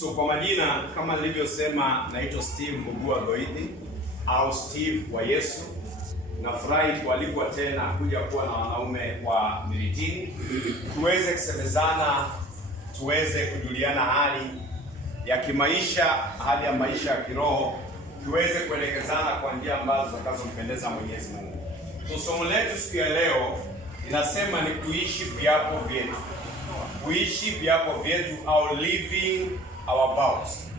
So kwa majina kama nilivyosema, naitwa Steve Mbugua Goithi au Steve wa Yesu. Nafurahi kualikwa tena kuja kuwa na wanaume wa Miritini, tuweze kusemezana, tuweze kujuliana hali ya kimaisha, hali ya maisha ya kiroho, tuweze kuelekezana kwa njia ambazo zitakazompendeza Mwenyezi Mungu. Somo letu siku ya leo inasema ni kuishi viapo vyetu. Kuishi viapo vyetu au living our vows.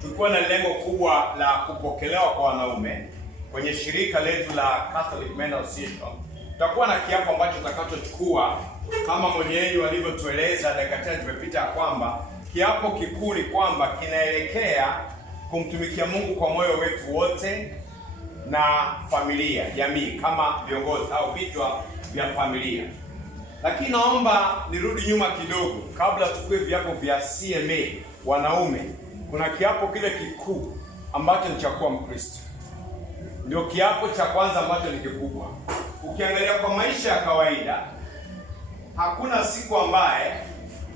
Tulikuwa na lengo kubwa la kupokelewa kwa wanaume kwenye shirika letu la Catholic Men Association. Tutakuwa na kiapo ambacho tutakachochukua kama mwenyeji walivyotueleza dakika zimepita, kwamba kiapo kikuu ni kwamba kinaelekea kumtumikia Mungu kwa moyo wetu wote na familia, jamii, kama viongozi au vichwa vya familia. Lakini naomba nirudi nyuma kidogo kabla tukue viapo vya CMA wanaume. Kuna kiapo kile kikuu ambacho ni cha kuwa Mkristo. Ndio kiapo cha kwanza ambacho ni kikubwa. Ukiangalia kwa maisha ya kawaida, hakuna siku ambaye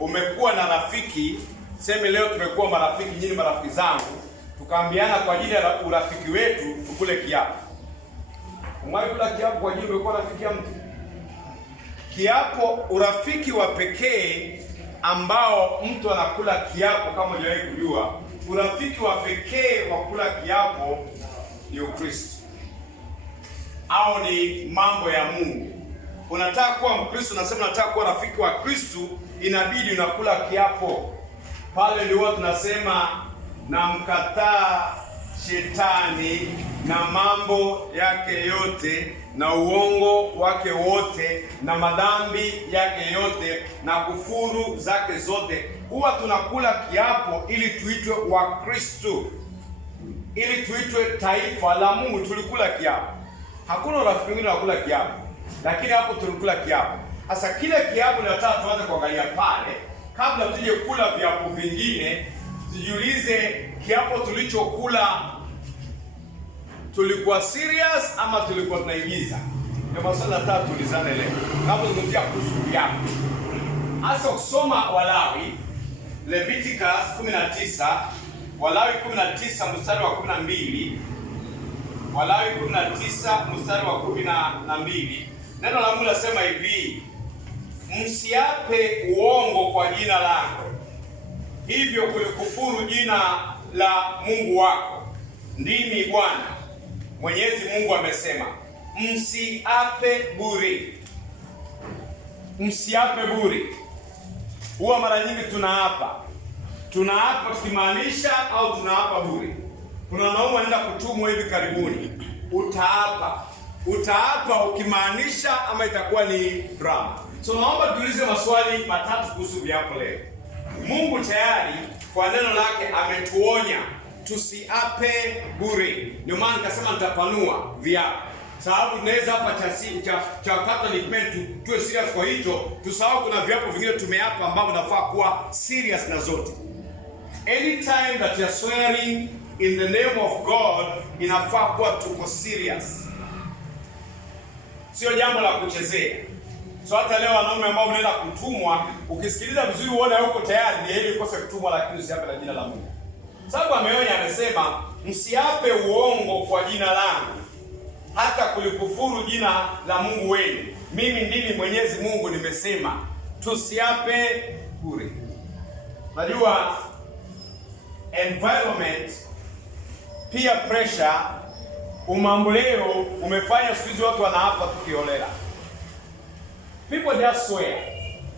umekuwa na rafiki, sema leo tumekuwa marafiki, nyinyi marafiki zangu, tukaambiana kwa ajili ya urafiki wetu tukule kiapo. Umewahi kula kiapo kwa ajili umekuwa rafiki ya mtu? Kiapo, urafiki wa pekee ambao mtu anakula kiapo, kama hujawahi kujua, urafiki wa pekee wa kula kiapo ni Ukristo au ni mambo ya Mungu. Unataka kuwa Mkristo, unasema nataka kuwa rafiki wa Kristo, inabidi unakula kiapo. Pale ndio tunasema namkataa shetani na mambo yake yote na uongo wake wote na madhambi yake yote na kufuru zake zote. Huwa tunakula kiapo ili tuitwe wa Kristo, ili tuitwe taifa la Mungu. Tulikula kiapo. Hakuna rafiki mwingine anakula kiapo, lakini hapo tulikula kiapo. Sasa kile kiapo nataka tuanze kuangalia pale, kabla tuje kula viapo vingine. Tujiulize, kiapo tulichokula tulikuwa serious ama tulikuwa tunaigiza? Ndio maswali nataka tulizane leo kabla tujia kuhusu viapo. Hasa kusoma Walawi, Leviticus 19, Walawi 19 mstari wa 12, Walawi 19 mstari wa 12. Neno la Mungu linasema hivi: msiape uongo kwa jina langu, hivyo kulikufuru jina la Mungu wako. Ndimi Bwana Mwenyezi Mungu amesema. Msiape bure. Msiape bure. Huwa mara nyingi tunaapa tukimaanisha au tunaapa bure. Kuna wanaume wanaenda kutumwa hivi karibuni, utaapa ukimaanisha ama itakuwa ni drama. So naomba tuulize maswali matatu kuhusu viapo leo. Mungu tayari kwa neno lake ametuonya tusiape bure. Ndio maana nikasema nitapanua viapo, sababu tunaweza hapa cha Catholic Men tuwe serious kwa hicho, tusahau kuna viapo vingine tumeapa ambavyo nafaa kuwa serious na zote. Anytime that you are swearing in the name of God, inafaa kuwa tuko serious, sio jambo la kuchezea. So hata leo wanaume ambao mnaenda kutumwa, ukisikiliza vizuri uone huko tayari ni heri ukose kutumwa, lakini usiape na jina la Mungu. Sababu ameonya, amesema msiape uongo kwa jina langu, hata kulikufuru jina la Mungu wenu. Mimi ndimi Mwenyezi Mungu nimesema. Tusiape bure. Najua environment, peer pressure, umamboleo umefanya siku hizi watu wanaapa tukiholela. People just swear.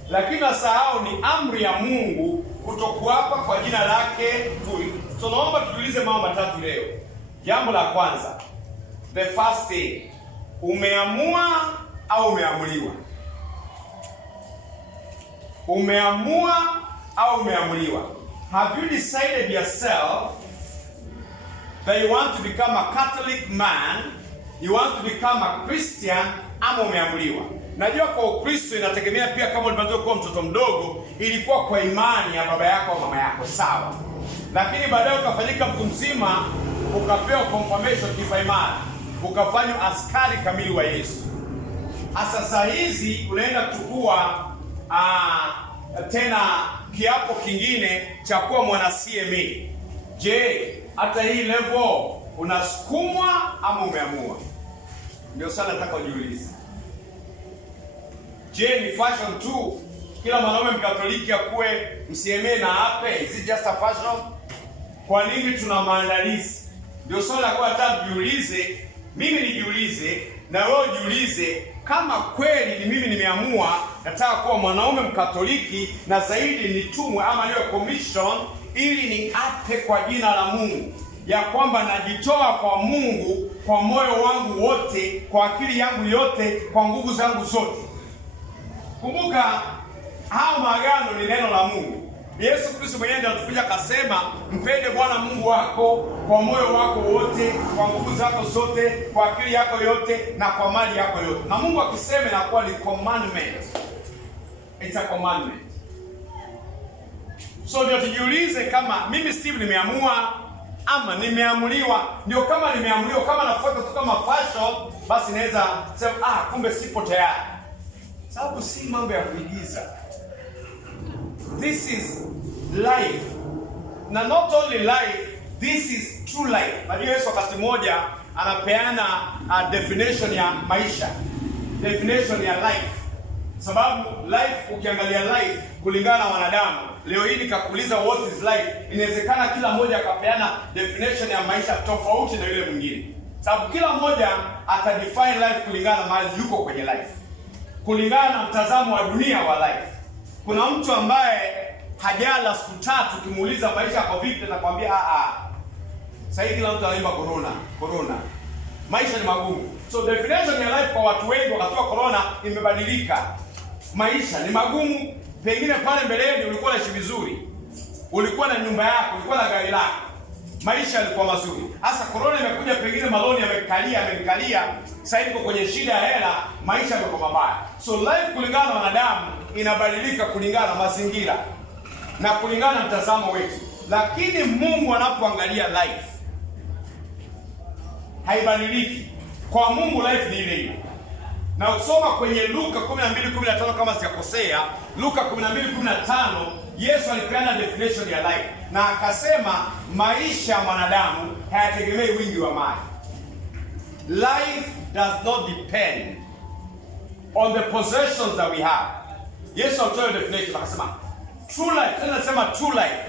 Lakini nasahau ni amri ya Mungu kutokuapa kwa jina lake tu. So naomba tujiulize mambo matatu leo. Jambo la kwanza, the first thing, umeamua au umeamuliwa? Umeamua au umeamuliwa? Have you decided yourself that you want to become a Catholic man, you want to become a Christian, ama umeamuliwa? Najua kwa Ukristo inategemea pia, kama ulianza kuwa mtoto mdogo ilikuwa kwa imani ya baba yako au mama yako, sawa. Lakini baadaye ukafanyika mtu mzima, ukapewa confirmation kifaimara, ukafanywa askari kamili wa Yesu. Sasa hizi unaenda kuchukua tena kiapo kingine cha kuwa mwana CMA. Je, hata hii level unasukumwa ama umeamua? Ndio sana nataka ujiulize. Je, ni fashion tu kila mwanaume Mkatoliki akuwe mCMA na ape? Is it just a fashion? Kwa nini tuna maandalizi? Ndio swala kwa hata jiulize, mimi nijiulize na wewe jiulize, kama kweli ni mimi nimeamua nataka kuwa mwanaume Mkatoliki na zaidi nitumwe ama niwe commission ili niape kwa jina la Mungu ya kwamba najitoa kwa Mungu kwa moyo wangu wote, kwa akili yangu yote, kwa nguvu zangu zote. Kumbuka hao maagano ni neno la Mungu. Yesu Kristo mwenyewe ndiye alitufunza akasema, mpende Bwana Mungu wako kwa moyo wako wote, kwa nguvu zako zote, kwa akili yako yote na kwa mali yako yote. Na Mungu akisema inakuwa ni commandment. It's a commandment. So ndio tujiulize, kama mimi Steve nimeamua ama nimeamuliwa. Ndio kama nimeamuliwa, kama nafuata tu kama fashion, basi naweza sema kumbe sipo tayari. Sababu si mambo ya kuigiza. This is life. Na not only life, this is true life. Najua Yesu wakati mmoja anapeana definition ya maisha. Definition ya life. Sababu life, ukiangalia life kulingana na wanadamu, leo hii nikakuuliza what is life, inawezekana kila mmoja akapeana definition ya maisha tofauti na yule mwingine. Sababu kila mmoja atadefine life kulingana na mahali yuko kwenye life, kulingana na mtazamo wa dunia wa life. Kuna mtu ambaye hajala siku 3, ukimuuliza maisha yako vipi, atakwambia sasa hivi kila mtu anaimba corona. Maisha ni magumu. So definition ya life kwa watu wengi wakati wa corona imebadilika. Maisha ni magumu. Pengine pale mbeleni ulikuwa unaishi vizuri, ulikuwa na nyumba yako, ulikuwa na gari lako, maisha yalikuwa mazuri. Sasa corona imekuja, pengine maloni yamekalia, sasa hivi kwenye shida ya hela, maisha yamekuwa mabaya. So life kulingana na wanadamu inabadilika kulingana na mazingira na kulingana na mtazamo wetu. Lakini Mungu anapoangalia life haibadiliki. Kwa Mungu life ni ile ile. Na usoma kwenye Luka 12:15 kama sijakosea, Luka 12:15, Yesu alipeana definition ya life na akasema maisha ya mwanadamu hayategemei wingi wa mali. Life does not depend on the possessions that we have. Yesu alitoa definition akasema true life, tena anasema true life,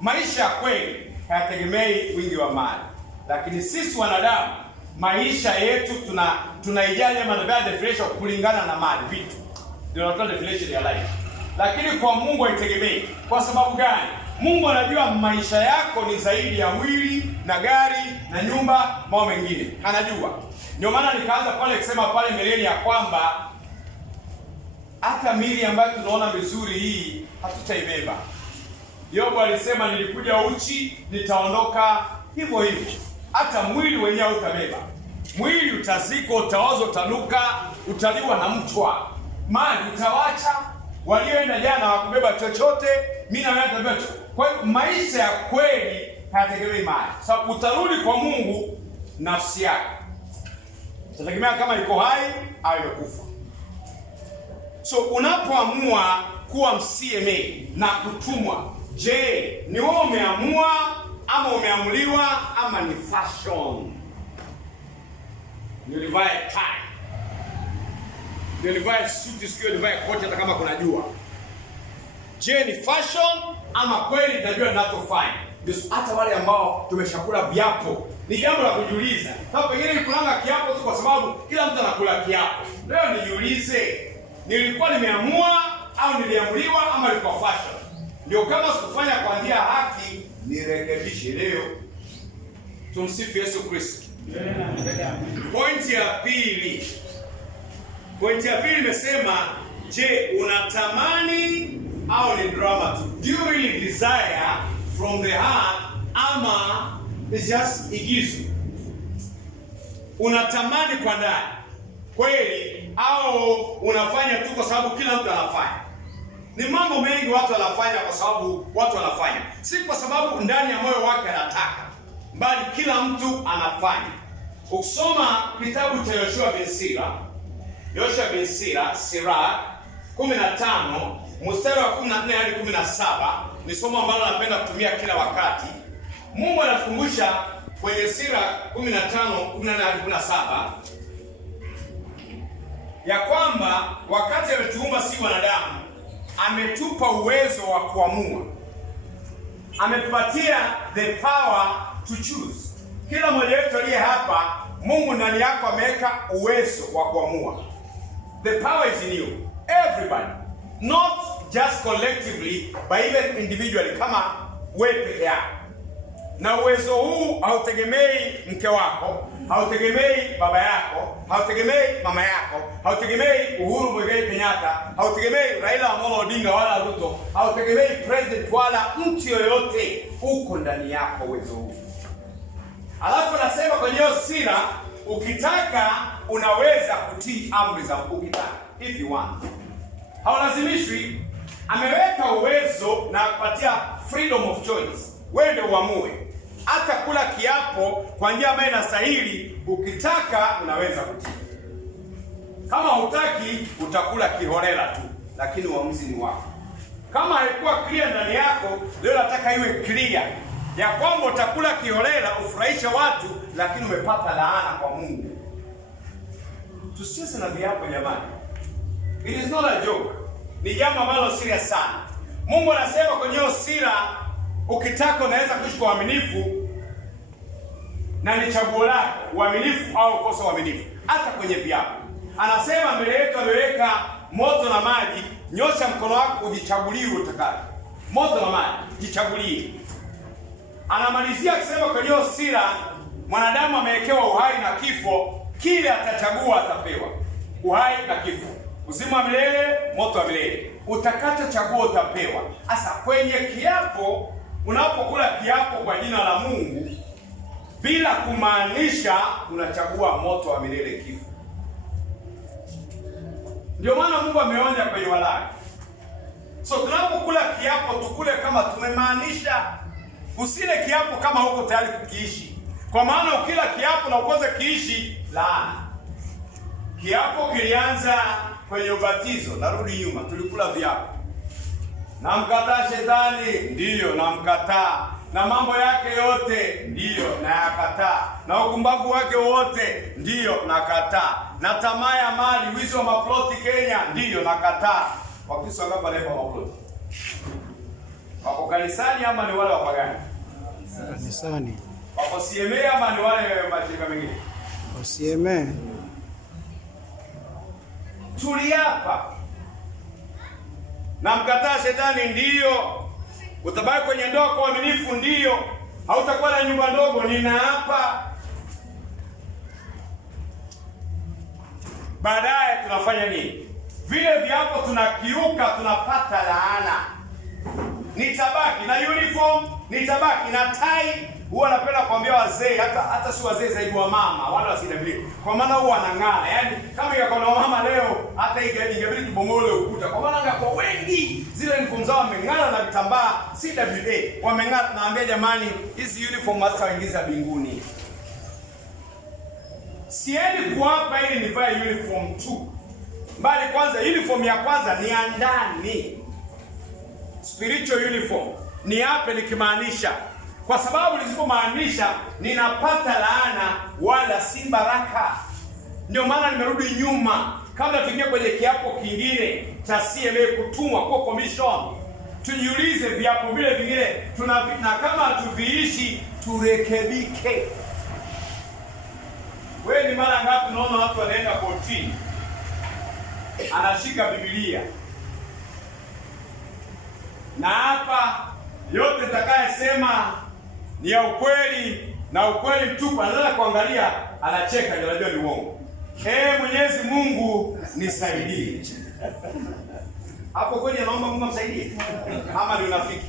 maisha ya kweli hayategemei wingi wa mali. Lakini sisi wanadamu maisha yetu tunaijalia maneno definition kulingana na mali, vitu. Ndio tunatoa definition ya life. Lakini kwa Mungu haitegemei. Kwa sababu gani? Mungu anajua maisha yako ni zaidi ya mwili na gari na nyumba, mambo mengine. Anajua. Ndio maana nikaanza pale kusema pale mbeleni ya kwamba hata mili ambayo tunaona vizuri hii hatutaibeba. Yobu alisema nilikuja uchi, nitaondoka hivyo hivyo. Hata mwili wenyewe utabeba. Mwili utaziko, utaozo, utanuka, utaliwa na mchwa. Mali utawacha, walioenda jana wakubeba chochote, mimi na wewe tutabeba. Kwa hiyo maisha ya kweli hayategemei mali. Sababu utarudi kwa Mungu nafsi yako. Utategemea kama iko hai au imekufa. So unapoamua kuwa mCMA na kutumwa, je, ni wewe umeamua ama umeamuliwa ama ni fashion? Nilivae tie, nilivae suti, sikio nilivae koti hata kama kuna jua. Je, ni fashion ama kweli tunajua ninachofanya? Ndio hata wale ambao tumeshakula viapo, ni jambo la kujiuliza. Sababu pengine nikulanga kiapo tu kwa sababu kila mtu anakula kiapo. Leo nijiulize, nilikuwa nimeamua au niliamuliwa ama ilikuwa fashion. Ndio kama sikufanya kwa njia haki, nirekebishe leo. Tumsifu Yesu Kristo. Pointi ya pili. Pointi ya pili imesema, je, unatamani au ni drama tu? Do you really desire from the heart ama it's just igizo? Unatamani kwa ndani kweli au unafanya tu kwa sababu kila mtu anafanya? Ni mambo mengi watu wanafanya kwa sababu watu wanafanya, si kwa sababu ndani ya moyo wake anataka, bali kila mtu anafanya. Ukisoma kitabu cha Yoshua bin Sira 15 mstari wa 14 hadi 17 ni somo ambalo napenda kutumia kila wakati. Mungu anatukumbusha kwenye Sira 15:14 hadi 17 ya kwamba wakati ametuumba si wanadamu, ametupa uwezo wa kuamua. Ametupatia the power to choose. Kila mmoja wetu aliye hapa, Mungu ndani yako ameweka uwezo wa kuamua. The power is in you. Everybody. Not just collectively, but even individually, kama wewe peke yako. Na uwezo huu hautegemei mke wako, hautegemei baba yako, hautegemei mama yako, hautegemei Uhuru Muigai Kenyatta, hautegemei Raila Amolo Odinga wala Ruto, hautegemei president wala mtu yoyote. Uko ndani yako uwezo huu. Alafu nasema kwenye Sira, ukitaka unaweza kutii amri za Mungu, ukitaka, if you want. Haulazimishwi. Ameweka uwezo na kupatia freedom of choice. Wewe ndio uamue. Hata kula kiapo kwa njia ambayo inastahili, ukitaka unaweza kutii. Kama hutaki utakula kiholela tu, lakini uamuzi ni wako. Kama haikuwa clear ndani yako, leo nataka iwe clear ya kwamba utakula kiholela ufurahisha watu, lakini umepata laana kwa Mungu. Tusicheze na viapo jamani. It is not a joke. Ni jambo ambalo serious sana. Mungu anasema kwenye Sira, ukitaka unaweza kuishi kwa uaminifu, na ni chaguo lako uaminifu au kosa uaminifu. Hata kwenye viapo anasema mbele yetu ameweka moto na maji, nyosha mkono wako ujichagulie utakalo. Moto na maji, jichagulie. Anamalizia akisema kwenye Sira, mwanadamu amewekewa uhai na kifo, kile atachagua atapewa. Uhai na kifo, uzima wa milele, moto wa milele. Utakacho chagua utapewa. Sasa kwenye kiapo, unapokula kiapo kwa jina la Mungu, bila kumaanisha unachagua moto wa milele, kifo. Ndio maana Mungu ameonya kwenye Walawi. So tunapokula kiapo tukule kama tumemaanisha. Usile kiapo kama huko tayari kukiishi. Kwa maana ukila kiapo na ukose kiishi, laana. Kiapo kilianza kwenye ubatizo. Narudi nyuma, tulikula viapo. Namkataa shetani, ndiyo namkataa. Na mambo yake yote, ndiyo nayakataa. Na ukumbavu wake wote, ndiyo nakataa. Na tamaa ya mali, wizi wa maploti Kenya, ndiyo nakataa. Wakristo wangapi wanaiba maploti? Wako kanisani ama ni wale wapagani? Kanisani. Wako CMA ama ni wale mashirika mengine? Wako CMA. Tuliapa. Na mkataa shetani, ndiyo. Utabaki kwenye ndoa kwa uaminifu, ndiyo. Hautakuwa na nyumba ndogo, ninaapa. Baadaye tunafanya nini? Vile viapo tunakiuka, tunapata laana. Nitabaki na uniform, nitabaki na tai. Huwa napenda kuambia wazee, hata si wazee zaidi wa mama, wala wasidabili. Kwa maana huwa wanang'aa. Yaani kama ingekuwa na mama leo, hata ingebidi tubongole ukuta. Kwa maana kwa wengi zile uniform zao wameng'ara na vitambaa CWA. Wameng'ara. Naambia jamani, hizi uniform hata waingiza mbinguni. Siendi kuapa ili nivae uniform tu. Bali kwanza uniform ya kwanza ni ya ndani. Spiritual uniform. Ni yape nikimaanisha. Kwa sababu nisipomaanisha ninapata laana wala si baraka. Ndio maana nimerudi nyuma kabla tuingie kwenye kiapo kingine cha CMA kutumwa kwa commission. Tujiulize viapo vile vingine na kama tuviishi turekebike. Wewe ni mara ngapi unaona watu wanaenda kotini? anashika Biblia, na hapa yote nitakayesema ni ya ukweli na ukweli mtupu. Anaanza kuangalia, anacheka, ndio anajua ni uongo. Mwenyezi Mungu nisaidie. Hapo kweli anaomba Mungu amsaidie ama ni unafiki?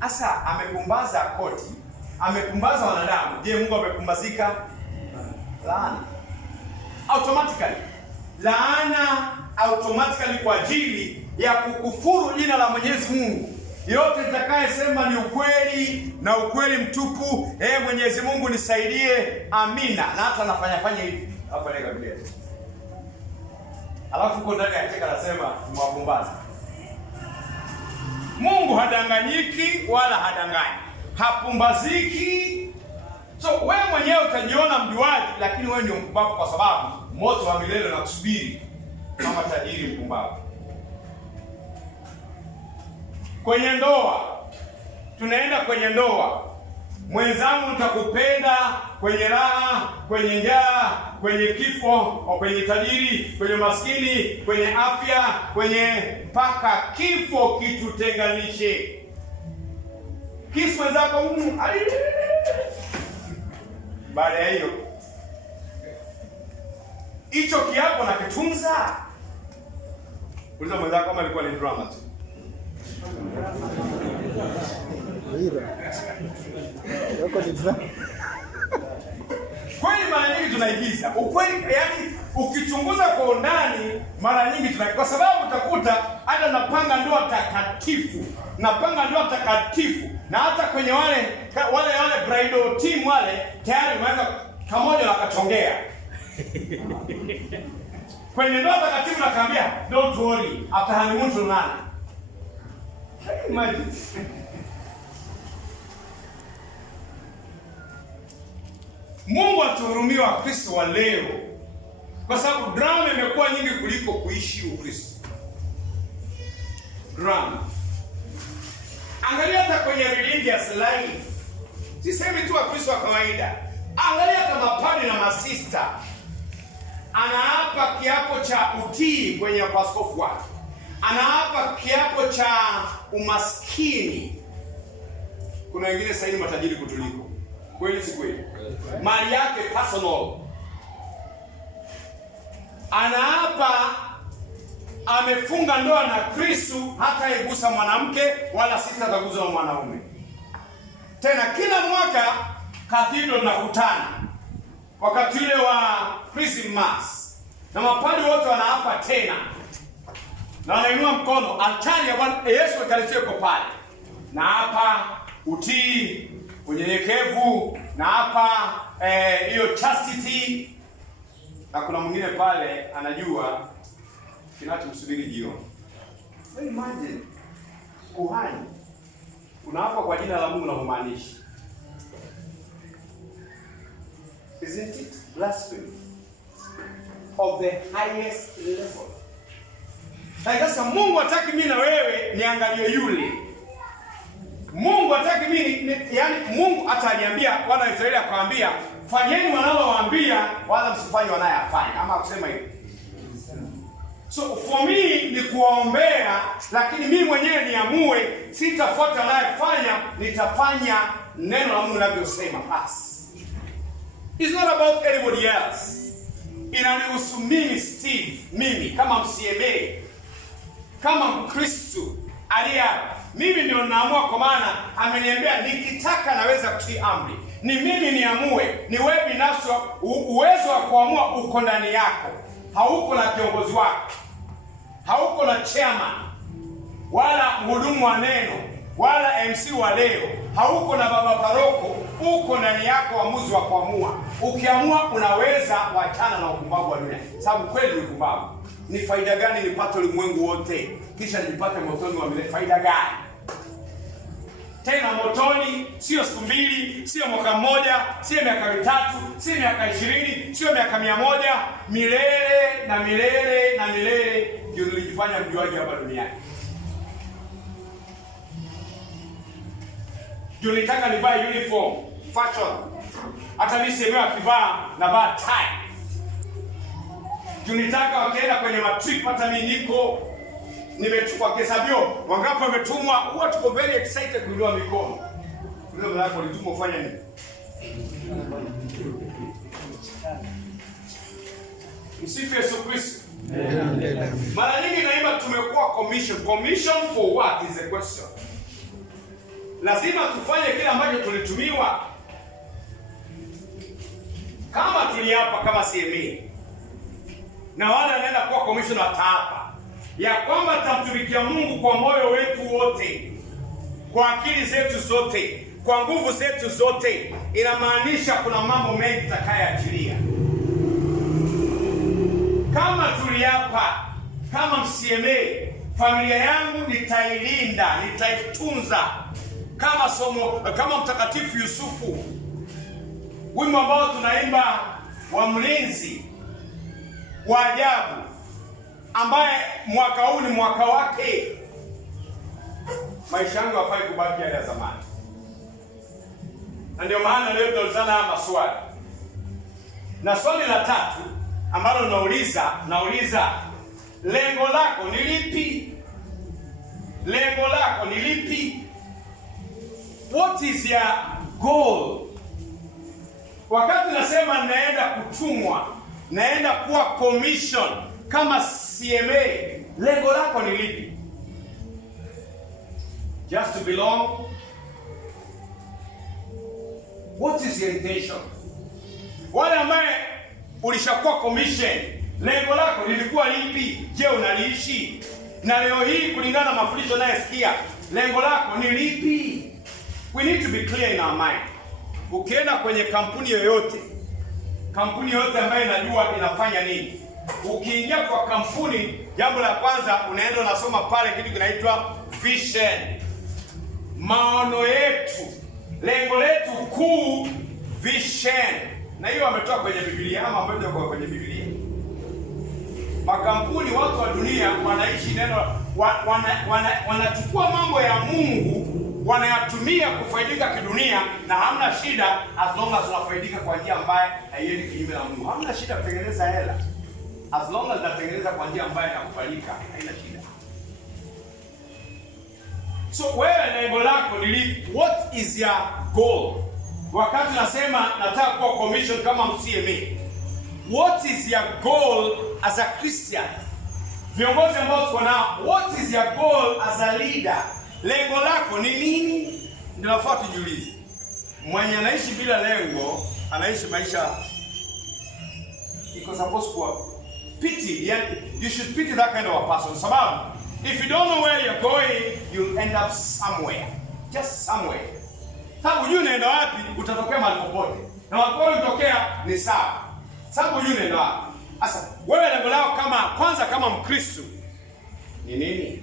Sasa amepumbaza koti, amepumbaza wanadamu. Je, Mungu amepumbazika? Laana automatically, laana automatically kwa ajili ya kukufuru jina la Mwenyezi Mungu. Yote nitakayesema ni ukweli na ukweli mtupu. Mwenyezi Mungu nisaidie, amina. Na hata anafanya hivi, afanye kabisa. Alafu kwa ndani ya cheka anasema mwapumbaza. Mungu hadanganyiki wala hadanganyi, hapumbaziki. So wewe mwenyewe utajiona mjuaji, lakini wewe ndio mpumbavu, kwa sababu moto wa milele unakusubiri kama tajiri mpumbavu. Kwenye ndoa, tunaenda kwenye ndoa. Mwenzangu nitakupenda kwenye raha, kwenye njaa, kwenye kifo, kwenye tajiri, kwenye maskini, kwenye afya, kwenye mpaka kifo kitutenganishe. Kisi mwenzako baada ya hiyo, hicho kiapo na kitunza. Uliza mwenzako kama ilikuwa ni drama tu. Kweli mara nyingi tunaigiza ukweli, yani ukichunguza kwa undani mara nyingi kwa sababu utakuta hata napanga ndoa takatifu, na hata kwenye wale bridal team wale tayari wameanza kamoja na kachongea. Kwenye ndoa takatifu nakwambia don't worry, after honeymoon tunana. Imagine. Mungu atuhurumie Wakristo wa leo, kwa sababu drama imekuwa nyingi kuliko kuishi Ukristo. Drama. Angalia hata kwenye religious life. Sisemi tu Wakristo wa kawaida. Angalia hata mapadri na masista. Anaapa kiapo cha utii kwenye askofu wake. Anaapa kiapo cha umaskini. Kuna wengine sasa hivi matajiri kutuliko. Kweli si kweli? Mali yake personal. Anaapa amefunga ndoa na Kristo, hata igusa mwanamke wala sita atagusa mwanaume. Tena kila mwaka cathedral nakutana wakati ule wa Christmas, na mapadri wote wanaapa tena, na wanainua mkono, altari ya Bwana Yesu akaletiwe kwa pale, na hapa utii, unyenyekevu, na hapa hiyo chastity. Na kuna mwingine pale anajua kinachomsubiri jioni. Imagine kuhani unaapa kwa jina la Mungu na kumaanisha. Isn't it blasphemy of the highest level? Sasa Mungu hataki mimi na wewe niangalie yule. Mungu hataki mimi, yani Mungu ataniambia wana wa Israeli akawaambia, fanyeni wanalowaambia wala msifanye wanayofanya, ama kusema hivyo. So for me ni kuombea, lakini mimi mwenyewe niamue sitafuata anayofanya, nitafanya neno la Mungu linavyosema. It's not about anybody else. Inanihusu mimi Steve, mimi kama MCMA, kama Mkristo aliyeapa. Mimi ndio naamua, kwa maana ameniambia nikitaka naweza kutii amri. Ni mimi niamue, ni wewe binafsi. Uwezo wa kuamua uko ndani yako. Hauko na kiongozi wako, hauko na chairman wala mhudumu wa neno wala MC wa leo, hauko na baba paroko. Uko ndani yako uamuzi wa kuamua. Ukiamua unaweza wachana na upumbavu wa dunia, sababu kweli upumbavu ni faida gani nipate ulimwengu wote kisha nipate motoni wa milele? Faida gani? Tena motoni sio siku mbili, sio mwaka mmoja, sio miaka mitatu, sio miaka 20, sio miaka 100, milele na milele na milele. Ndio nilijifanya mjuaji hapa duniani. Ndio nitaka nivae uniform, fashion. Hata mimi semewa akivaa na vaa tie. Tunitaka wakienda kwenye matrip, hata mimi niko nimechukua kesabio, wangapi wametumwa, huwa tuko very excited kuinua mikono. Ndio maana ulitumwa ufanye nini? Msifu Yesu Kristo. Mara nyingi naimba tumekuwa commission. Commission for what is the question? Lazima tufanye kile ambacho tulitumiwa. Kama tuliapa kama CMA, na wale wanaenda kuwa commission wataapa ya kwamba tutamtumikia Mungu kwa moyo wetu wote, kwa akili zetu zote, kwa nguvu zetu zote. Inamaanisha kuna mambo mengi tutakayoachilia. Kama tuliapa kama CMA, familia yangu nitailinda, nitaitunza kama Mtakatifu Yusufu, wimbo ambao tunaimba wa mlinzi wa ajabu, ambaye mwaka huu ni mwaka wake. Maisha yangu hafai kubaki ya zamani. Na ndio maana leo tunaulizana haya maswali. Na swali la tatu ambalo nauliza, lengo lako ni lipi? Lengo lako ni lipi? What is your goal? Wakati nasema naenda kutumwa, naenda kuwa commission kama CMA, lengo lako ni lipi? Just to belong? What is your intention? Wale ambaye ulishakuwa commission, lengo lako lilikuwa lipi? Je, unaliishi? Na leo hii kulingana na mafundisho nayesikia, lengo lako ni lipi? We need to be clear in our mind. Ukienda kwenye kampuni yoyote ambayo inajua inafanya nini, ukiingia kwa kampuni, jambo la kwanza unaenda unasoma pale kitu kinaitwa vision. Maono yetu, lengo letu kuu, vision. Na hiyo wametoa kwenye Biblia ama wametoa kwa kwenye Biblia. Makampuni, watu wa dunia wanaishi neno, wanachukua mambo ya Mungu wanayatumia kufaidika kidunia, na hamna shida as long as unafaidika kwa njia ambayo haiendi kinyume na Mungu. Hamna shida kutengeneza hela as long as unatengeneza kwa njia ambayo inakubalika, haina shida. So wewe lengo lako ni lipi? What is your goal? Wakati nasema nataka kuwa commission kama CMA, what is your goal as a Christian? Viongozi ambao tuko nao, what is your goal as a leader? Lengo lako ni nini? Ndio nafaa tujiulize. Mwenye anaishi bila lengo anaishi maisha iko supposed kuwa pity. You should pity that kind of a person. Sababu if you don't know where you're going, you'll end up somewhere, just somewhere. Sababu hujui unaenda wapi, utatokea mahali popote. Na wapo utokea ni sawa. Sababu hujui unaenda wapi. Sasa wewe lengo lako kama Mkristo ni nini?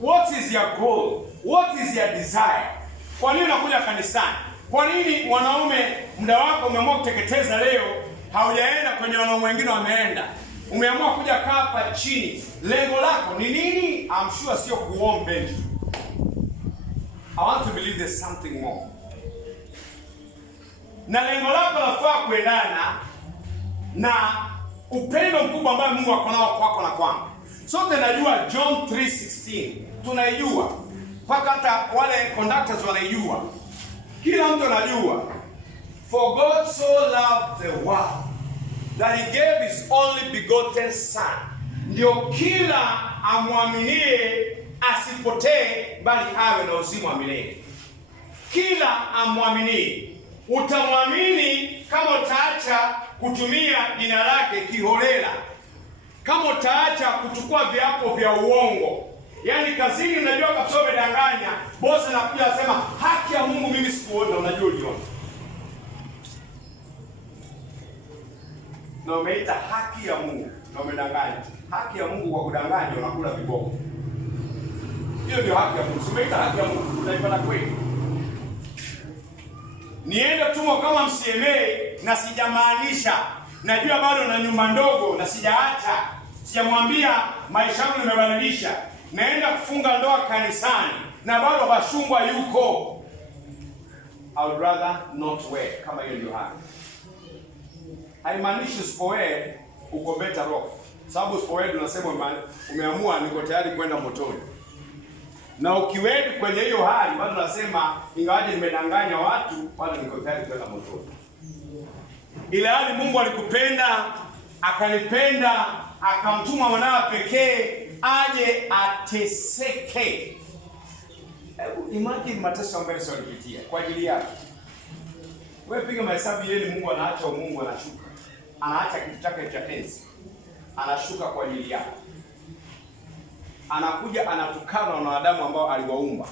What is your goal? What is your desire? Kwa nini unakuja kanisani? Kwa nini wanaume muda wako umeamua kuteketeza leo, haujaenda kwenye wanaume wengine wameenda? Umeamua kuja kaa hapa chini. Lengo lako ni nini? I'm sure sio kuombe. I want to believe there's something more. Na lengo lako lafaa kuendana na upendo mkubwa ambao Mungu ako nao kwako na kwangu. Sote najua John 3:16. Tunaijua. Mpaka hata wale conductors wanaijua. Kila mtu anajua. For God so loved the world that he gave his only begotten son. Ndio kila amwaminie asipotee bali awe na uzima wa milele. Kila amwaminie. Utamwamini kama utaacha kutumia jina lake kiholela. Kama utaacha kuchukua viapo vya uongo. Yaani kazini unajua kabisa umedanganya, bosi anakuja anasema haki ya Mungu mimi sikuona, unajua uliona. Na umeita haki ya Mungu na umedanganya. Haki ya Mungu kwa kudanganya unakula viboko. Hiyo ndio haki ya Mungu. Umeita haki ya Mungu, unaipata kweli? Niende tumo kama CMA na sijamaanisha. Najua bado na nyumba ndogo na sijaacha. Sijamwambia maisha yangu nimebadilisha. Naenda kufunga ndoa kanisani na bado bashungwa yuko. I would rather not wear kama hiyo ndio haki. haimaanishi usipoe uko better off. Sababu usipoe tunasema umeamua niko tayari kwenda motoni. Na ukiwedi kwenye hiyo hali, bado nasema ingawaje nimedanganya watu, bado niko tayari kwenda motoni. Ile hali Mungu alikupenda, akanipenda, akamtuma mwanawe pekee aje ateseke. Hebu imagine mateso ambayo Yesu alipitia kwa ajili yako. Wewe piga mahesabu yeye, Mungu anaacha Mungu anashuka. Anaacha kitu chake cha enzi. Anashuka kwa ajili yako. Anakuja anatukana na wanadamu ambao aliwaumba.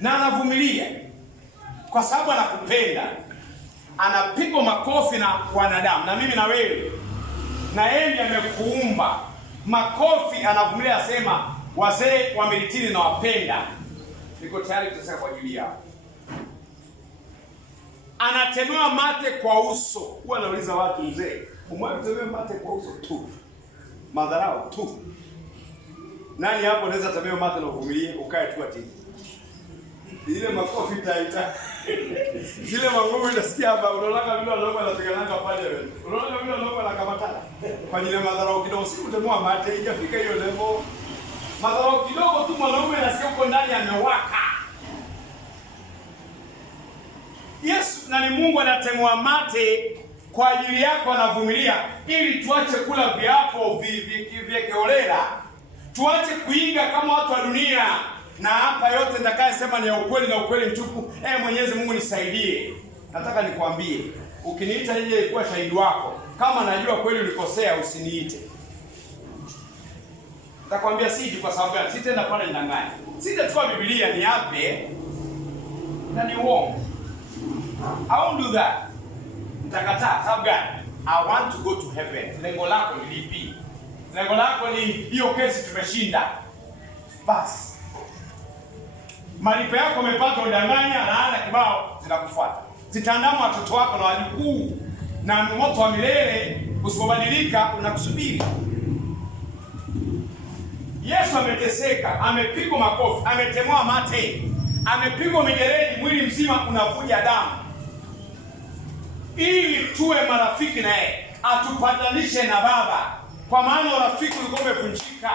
Na anavumilia kwa sababu anakupenda. Anapigwa makofi na wanadamu na mimi na wewe. Na yeye ndiye amekuumba. Makofi anavumilia, asema wazee wa Miritini na wapenda. Niko tayari kuteseka kwa ajili yao. Anatemewa mate kwa uso. Huwa anauliza watu, mzee, umwatemewa mate kwa uso tu? Madharau tu. Nani hapo anaweza temewa mate na uvumilie ukae tu ati? Ile makofi taita. Zile mangumu unasikia hapa, unaona vile wanaume wanapigananga pale wewe. Unaona vile wanaume wanakamatana. Kwa ajili ya madharau kidogo, si kutemewa mate ikafika hiyo level. Madharau kidogo tu mwanaume anasikia uko ndani amewaka. Yesu na ni Mungu anatemwa mate kwa ajili yako, anavumilia ili tuache kula viapo vyekeolela, tuache kuiga kama watu wa dunia. Na hapa yote nitakayesema ni ya ukweli na ukweli mtupu. Mwenyezi Mungu nisaidie. Nataka nikwambie, ukiniita nije kuwa shahidi wako, kama najua kweli ulikosea usiniite. Nitakwambia siji kwa sababu gani? Sitaenda pale ndangani. Sitachukua Biblia niape na ni uongo. I won't do that. Nitakataa. Sababu gani? I want to go to heaven. Lengo lako ni lipi? Lengo lako ni hiyo kesi tumeshinda. Basi. Malipo yako umepata, udanganya na ana kibao zinakufuata. Zitaandama watoto wako na wajukuu, na moto wa milele usipobadilika unakusubiri. Yesu ameteseka, amepigwa makofi, ametemwa mate, amepigwa mijeledi, mwili mzima unavuja damu. Ili tuwe marafiki naye, atupatanishe na Baba. Kwa maana urafiki ulikuwa umevunjika.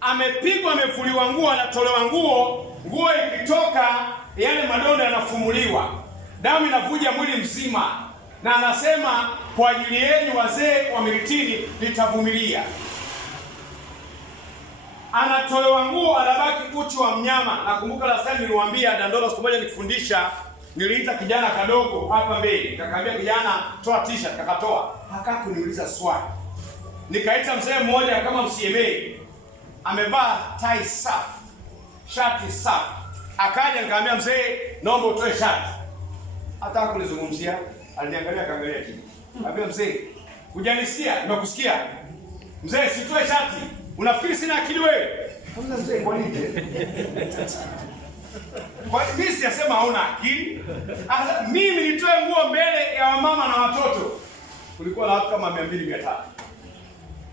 Amepigwa, amefuliwa nguo, anatolewa nguo, nguo ikitoka yale madonda yanafumuliwa. Damu inavuja mwili mzima. Na anasema kwa ajili yenu wazee wa Miritini nitavumilia. Anatolewa nguo, anabaki uchi wa mnyama. Nakumbuka la sasa niliwaambia Dandora siku moja nikifundisha, niliita kijana kadogo hapa mbele. Nikamwambia kijana, toa t-shirt, akatoa. Haka kuniuliza swali. Nikaita mzee mmoja kama msiemei. Amevaa tai safi, shati safi. Akaja nikamwambia, mzee, naomba utoe shati. Hata kulizungumzia, aliniangalia kaangalia chini. Nikamwambia, mzee, hujanisikia? Nimekusikia. Mzee, sitoe shati. Unafikiri sina akili wewe? Hamna mzee, kwa nini? Kwa nini siyasema hauna akili? Mimi nitoe nguo mbele ya wamama na watoto. Kulikuwa na watu kama 200-300.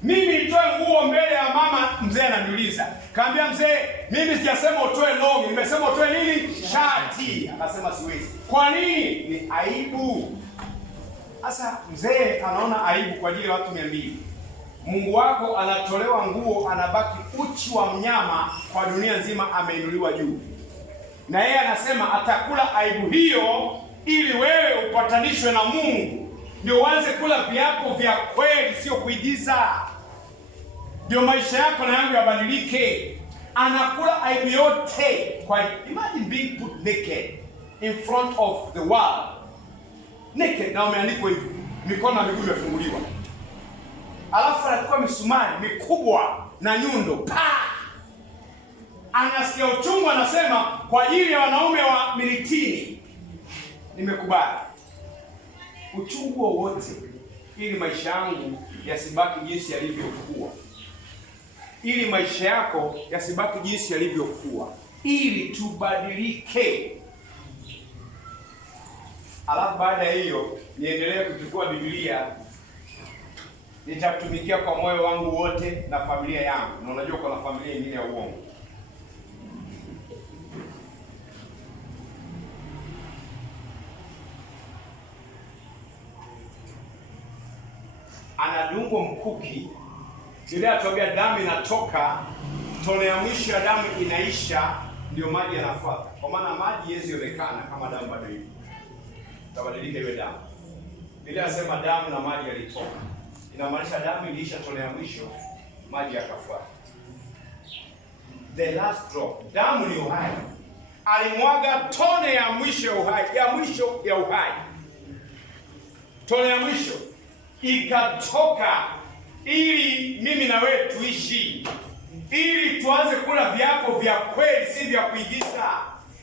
Mimi nitoe nguo mbele ya mama, mzee ananiuliza. Kaambia, mzee, mimi sijasema utoe longi, nimesema utoe nini? Shati. Akasema siwezi. Kwa nini? Ni aibu. Sasa mzee anaona aibu kwa ajili ya watu 200. Mungu wako anatolewa nguo, anabaki uchi wa mnyama, kwa dunia nzima ameinuliwa juu. Na yeye anasema atakula aibu hiyo ili wewe upatanishwe na Mungu. Ndio uanze kula viapo vya kweli, sio kuigiza. Ndio maisha yako na yangu yabadilike. Anakula aibu yote. Imagine being put naked in front of the world. Naked, na umeandikwa hivi, mikono na miguu imefunguliwa. Alafu anachukua misumari mikubwa na nyundo. Anasikia uchungu, anasema kwa ajili ya wanaume wa Miritini nimekubali uchungu wowote, ili maisha yangu yasibaki jinsi yalivyokuwa. Ili maisha yako yasibaki jinsi yalivyokuwa. Ili tubadilike. Alafu baada ya hiyo niendelee kuchukua Biblia. Nitakutumikia kwa moyo wangu wote na familia yangu. Na unajua kuna familia nyingine ya uongo. anadungwa mkuki, ile atobia damu inatoka, tone ya mwisho ya damu inaisha, ndio maji yanafuata. Kwa maana maji yezionekana kama damu bado hivi. Tabadilika iwe damu. Ile asema damu na maji yalitoka. Inamaanisha damu iliisha, tone ya mwisho, maji yakafuata. The last drop. Damu ni uhai. Alimwaga tone ya mwisho ya uhai, ya uhai. Tone ya mwisho ikatoka ili mimi na wewe tuishi. Ili tuanze kula viapo vya kweli, si vya kuigiza.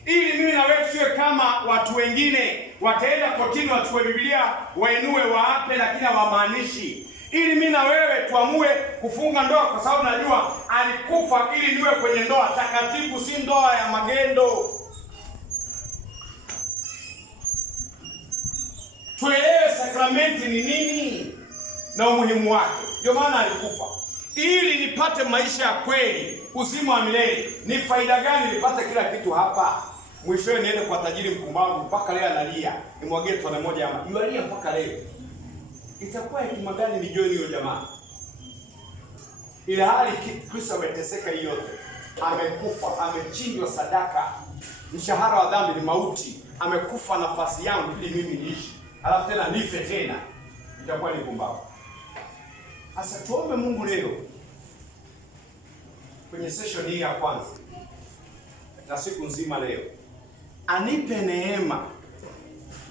Ili mimi na wewe tuwe kama watu wengine, wataenda kotini wachukue Biblia, wainue waape, lakini hawamaanishi. Ili mimi na wewe tuamue kufunga ndoa kwa sababu najua alikufa ili niwe kwenye ndoa takatifu, si ndoa ya magendo. Tuelewe sakramenti ni nini na umuhimu wake. Ndio maana alikufa. Ili nipate maisha ya kweli, uzima wa milele. Ni faida gani nipate kila kitu hapa? Mwishowe niende kwa tajiri mpumbavu mpaka leo analia. Nimwagie tone moja ama. Yualia mpaka leo. Itakuwa hekima gani nijue hiyo jamaa? Ile hali Kristo ameteseka yote. Amekufa, amechinjwa sadaka. Mshahara wa dhambi ni mauti. Amekufa nafasi yangu ili mimi niishi. Alafu tena nife tena. Itakuwa ni pumbavu. Sasa tuombe Mungu leo kwenye session hii ya kwanza na siku nzima leo, anipe neema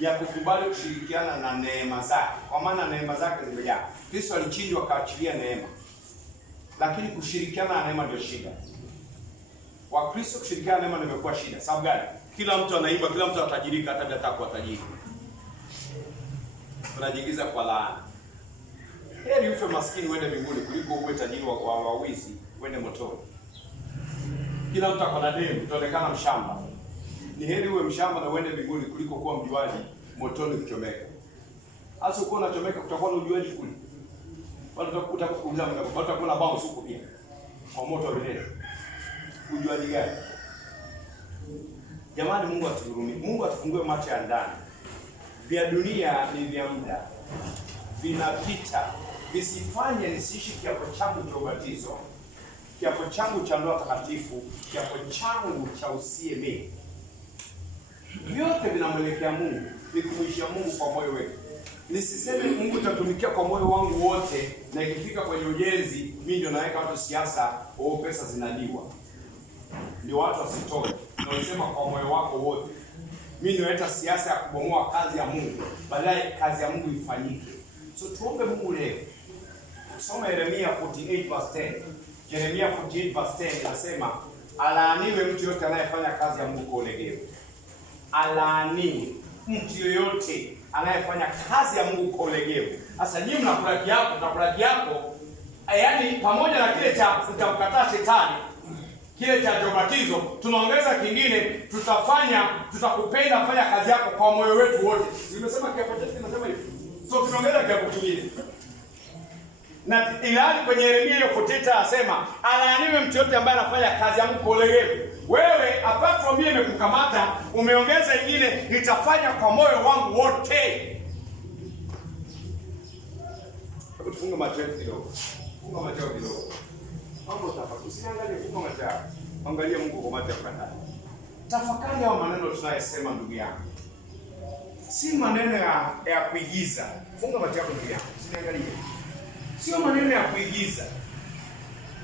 ya kukubali kushirikiana na neema zake, kwa maana neema zake zimejaa. Kristo alichinjwa akaachilia neema, lakini kushirikiana na neema ndio shida. Wa Kristo kushirikiana na neema imekuwa shida. Sababu gani? Kila mtu anaimba, kila mtu atajirika, hata bila kuwa tajiri. Tunajiingiza kwa laana. Heri ufe maskini uende mbinguni kuliko uwe tajiri wa wizi uende motoni. Kila mtu akona demu, utaonekana mshamba. Ni heri uwe mshamba na uende mbinguni kuliko kuwa mjuaji motoni kuchomeka. Hasa uko unachomeka kutakuwa na ujuaji kule. Watu utakuuliza utakuwa na bounce huko pia. Kwa moto vile. Ujuaji gani? Jamani, Mungu atuhurumie. Mungu atufungue macho ya ndani. Vya dunia ni vya muda. Vinapita. Visifanye nisiishi kiapo changu cha ubatizo, kiapo changu cha ndoa takatifu, kiapo changu cha UCMA. Vyote vinamwelekea Mungu, nikumwishia Mungu kwa moyo wetu. Nisiseme Mungu utatumikia kwa moyo wangu wote, na ikifika kwenye ujenzi mimi ndio naweka watu siasa, au pesa zinaliwa. Ndio watu wasitoe. Na unasema kwa moyo wako wote. Mimi ndio siasa ya kubomoa kazi ya Mungu, badala kazi ya Mungu ifanyike. So tuombe Mungu leo. Soma Yeremia 48 verse 10. Yeremia 48 verse 10 inasema, alaaniwe mtu yote anayefanya kazi ya Mungu kwa ulegevu. Alaaniwe mtu yote anayefanya kazi ya Mungu kwa ulegevu. Sasa nyinyi mnakula kiapo, tutakula kiapo, yaani pamoja na kile cha kutamkataa shetani, kile cha ubatizo, tunaongeza kingine, tutakupenda fanya kazi yako kwa moyo wetu wote. Nimesema kiapo chetu kinasema hivi. So tunaongeza kiapo kingine. Na ilani kwenye Yeremia hiyo 48 asema, alaaniwe mtu yote ambaye anafanya kazi ya Mungu kwa ulegevu. Wewe apart from mimi nimekukamata, umeongeza ingine, nitafanya kwa moyo wangu wote. Hebu tufunge macho yetu kidogo. Funga macho yako kidogo. Mambo tafakari. Usiangalie, funga macho yako. Angalia Mungu kwa macho yako ndani. Tafakari hao maneno tunayosema ndugu yangu. Si maneno ya kuigiza. Funga macho yako ndugu yangu. Usiangalie. Sio maneno ya kuigiza.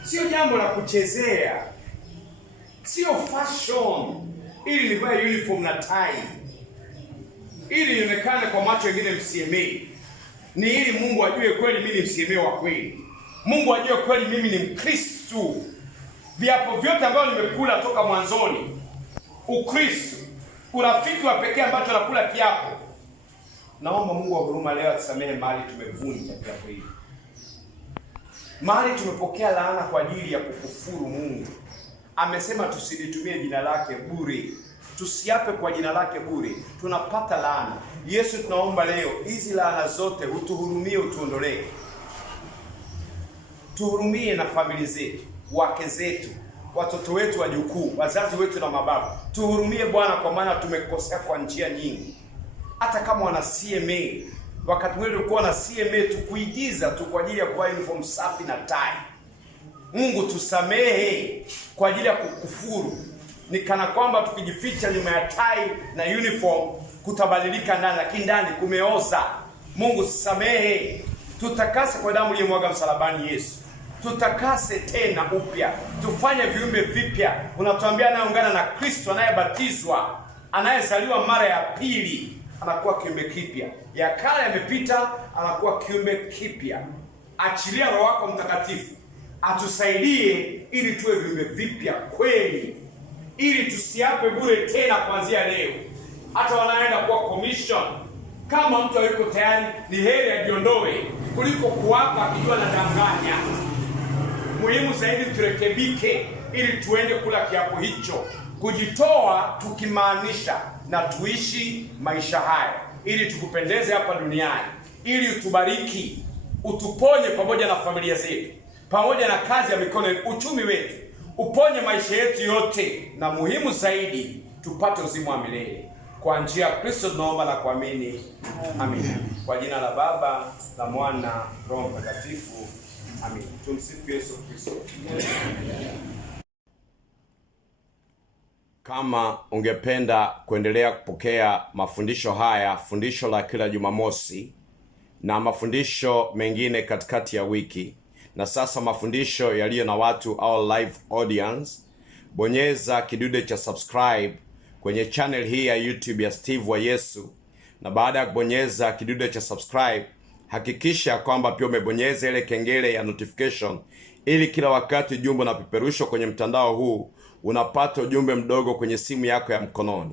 Sio jambo la kuchezea. Sio fashion. Ili nivae uniform na tie. Ili nionekane kwa macho wengine MCMA. Ni ili Mungu ajue kweli mimi ni MCMA wa kweli. Mungu ajue kweli mimi ni Mkristo. Viapo vyote ambavyo nimekula toka mwanzoni. Ukristo. Urafiki wa pekee ambacho nakula kiapo. Naomba Mungu wa huruma leo atusamehe mahali tumevunja kiapo hili. Mahali tumepokea laana kwa ajili ya kukufuru Mungu. Amesema tusilitumie jina lake bure. Tusiape kwa jina lake bure. Tunapata laana. Yesu, tunaomba leo hizi laana zote utuhurumie, utuondolee. Tuhurumie na familia zetu, wake zetu, watoto wetu, wajukuu, wazazi wetu na mababu. Tuhurumie Bwana, kwa maana tumekosea kwa njia nyingi. Hata kama wana CMA, wakati mwingine tulikuwa na CMA tu kuigiza tu kwa ajili ya kuvaa uniform safi na tai. Mungu tusamehe kwa ajili ya kukufuru. Ni kana kwamba tukijificha nyuma ya tai na uniform kutabadilika ndani, lakini ndani kumeoza. Mungu tusamehe. Tutakase kwa damu iliyomwaga msalabani Yesu. Tutakase tena upya. Tufanye viumbe vipya. Unatuambia anayeungana na Kristo, anayebatizwa, anayezaliwa mara ya pili, anakuwa kiumbe kipya. Ya kale yamepita, anakuwa kiumbe kipya. Achilia Roho wako Mtakatifu atusaidie ili tuwe viumbe vipya kweli, ili tusiape bure tena kuanzia leo. Hata wanaenda kuwa commission, kama mtu hayuko tayari, ni heri ajiondoe kuliko kuwapa akijua na danganya. Muhimu zaidi turekebike ili tuende kula kiapo hicho, kujitoa tukimaanisha, na tuishi maisha haya ili tukupendeze hapa duniani, ili utubariki, utuponye pamoja na familia zetu, pamoja na kazi ya mikono, uchumi wetu, uponye maisha yetu yote, na muhimu zaidi tupate uzima wa milele. Kwa njia ya Kristo tunaomba na kuamini. Amen. Kwa jina la Baba, la Mwana, Roho Mtakatifu. Amen. Tumsifu Yesu Kristo. Kama ungependa kuendelea kupokea mafundisho haya, fundisho la kila Jumamosi na mafundisho mengine katikati ya wiki, na sasa mafundisho yaliyo na watu au live audience, bonyeza kidude cha subscribe kwenye channel hii ya YouTube ya Steve wa Yesu. Na baada ya kubonyeza kidude cha subscribe, hakikisha kwamba pia umebonyeza ile kengele ya notification, ili kila wakati ujumbe unapeperushwa kwenye mtandao huu unapata ujumbe mdogo kwenye simu yako ya mkononi.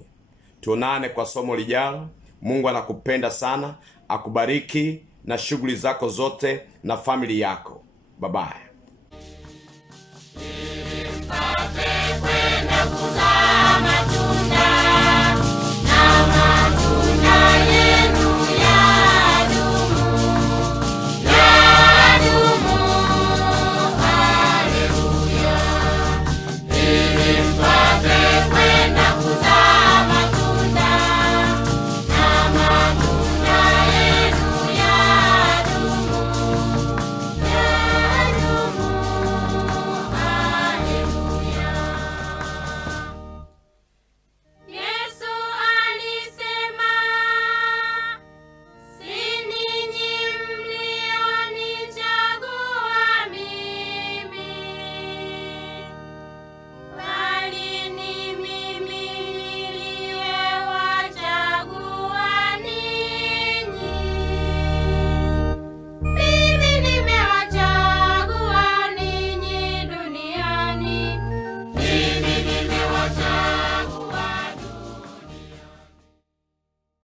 Tuonane kwa somo lijalo. Mungu anakupenda sana, akubariki na shughuli zako zote na family yako. Bye bye.